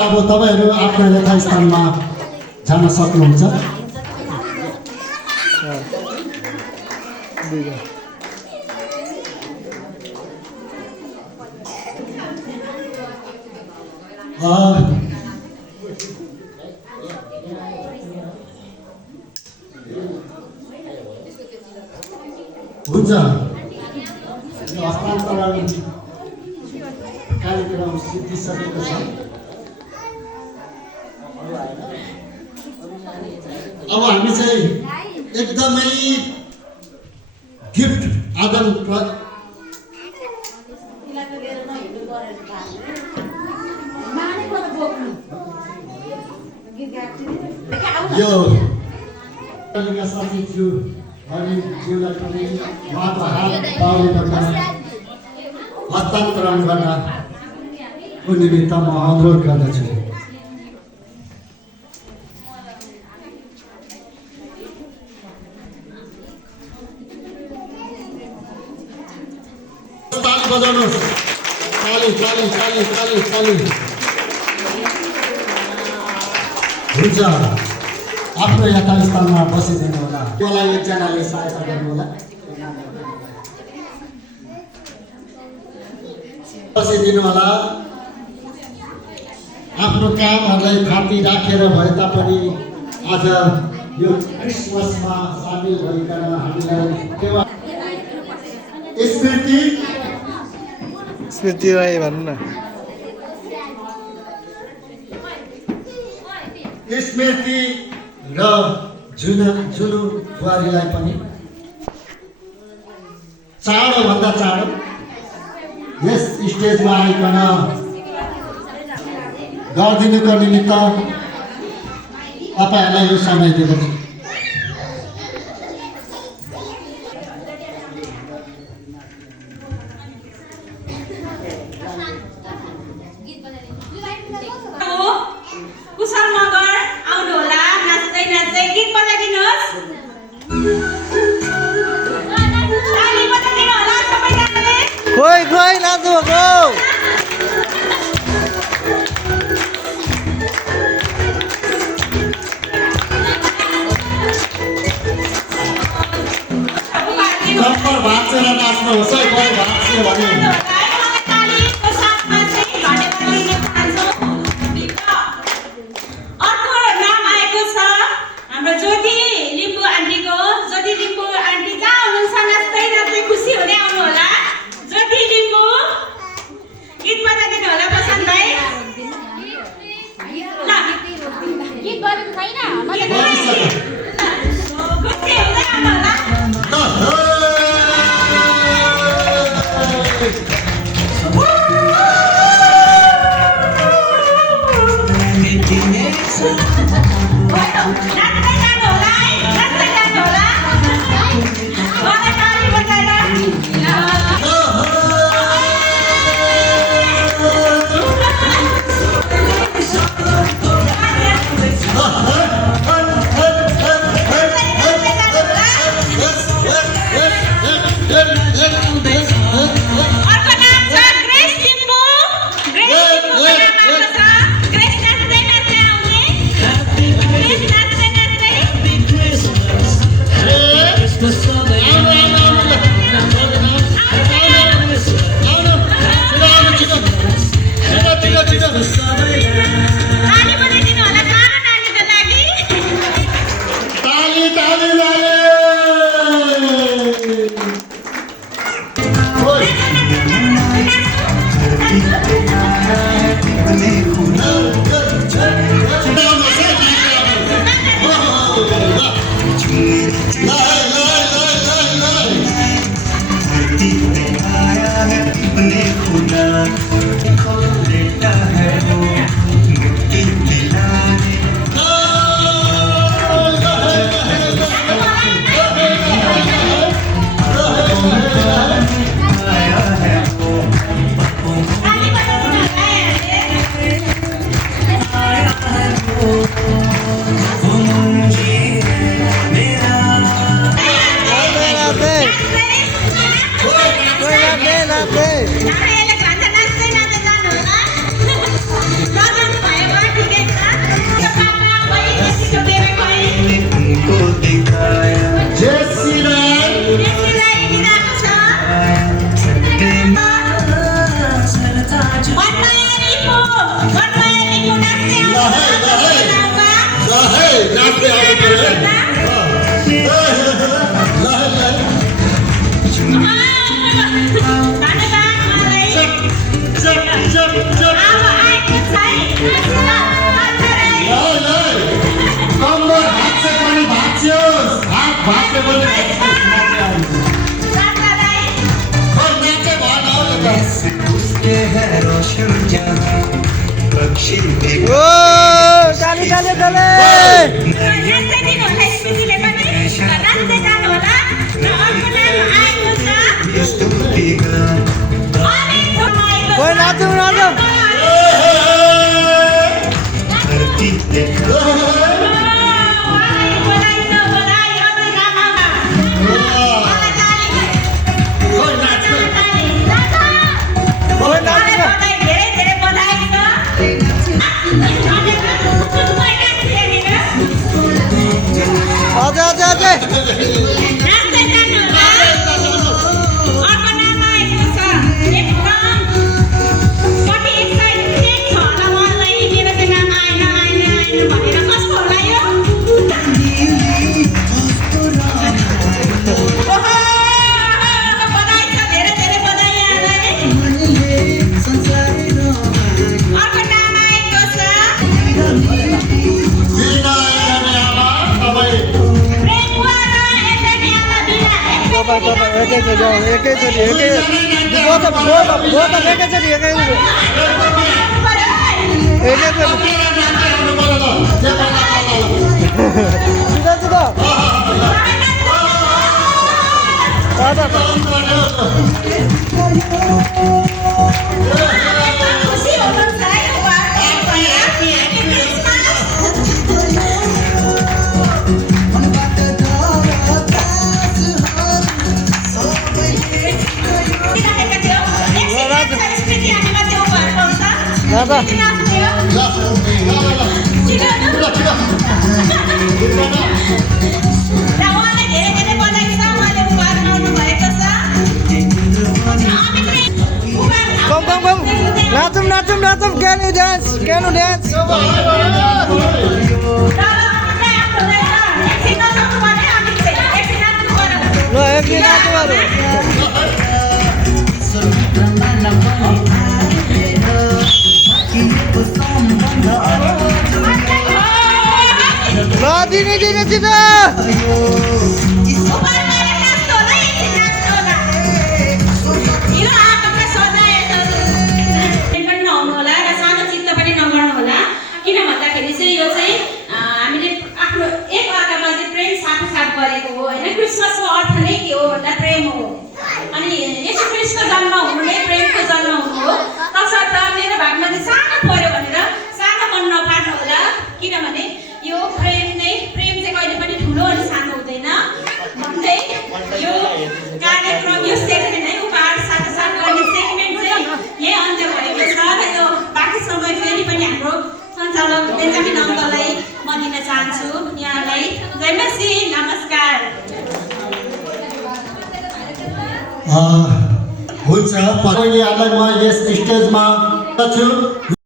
अब तपाईहरु आफ्नो यथास्थानमा जान सक्नुहुन्छ। हुन्छ यो हस्तान्तरण कार्यक्रम सिद्धिसकेको छ। अब हामी चाहिँ एकदमै गिफ्ट आदान यो साथीज्यू अनि ज्यूलाई पनि उहाँको हात बाहुलीबाट हस्तान्तरण गर्नको निमित्त म अनुरोध गर्दछु। ताली बजाउनुहोस्, ताली ताली ताली ताली ताली। हुन्छ, आफ्नो यथास्थानमा बसिदिनु होला। मलाई एकजनाले सहायता गर्नु होला। बसिदिनु होला। आफ्नो कामहरूलाई थाती राखेर भए तापनि आज यो क्रिसमसमा सामेल भइकन हामीलाई टेवा स्मृति राई भन्नु न। स्मृति र जुनु बुहारीलाई पनि चाँडोभन्दा चाँडो यस स्टेजमा आइकन गरिदिनुको निमित्त तपाईहरुलाई यो समय दिएको छु। कुशल मगर आउनु होला, नाच्दै नाच्दै गीत बजाइदिनुहोस्। ताली बजाइदिनु होला सबैजनाले। खोइ खोइ नाच्नु भएको। नम्बर भाँचेर नाच्नुहोस् है, गएर भाँच्यो भने। Grace ओ ताली ताली ताली नाच्दै दिनुहोला स्मृतिले पनि नाच्दै जानु होला र अर्को नाम आएको छ अमित आएको ओइ नाचौँ नाचौँ ओइ नाचौँ अझै अझै अझै एकैचोटि नाचौँ Can you dance? Can you dance? ल एकदिन नाचौँ अरे ल दिने दिने दिने क्रिसमसको अर्थ नै के हो भन्दा प्रेम हो अनि यसो क्रिस्टको जन्म हुनु नै प्रेमको जन्म हुनु हो तसर्थ मेरो भागमा चाहिँ सानो पर्यो भनेर सानो मन नपार्नु होला किनभने यो प्रेम चाहिँ कहिले पनि ठुलो अनि सानो हुँदैन भन्दै यो कार्यक्रम यो सेगमेन्ट है उपहार साथ गर्ने सेगमेन्ट चाहिँ यही अन्त्य भएको छ र यो बाँकी समय फेरि पनि हाम्रो सञ्चालक बेन्जामिन अङ्कललाई म दिन चाहन्छु यहाँलाई जय मसी नमस्कार हुन्छ पहिलेहरूलाई म यस स्टेजमा छु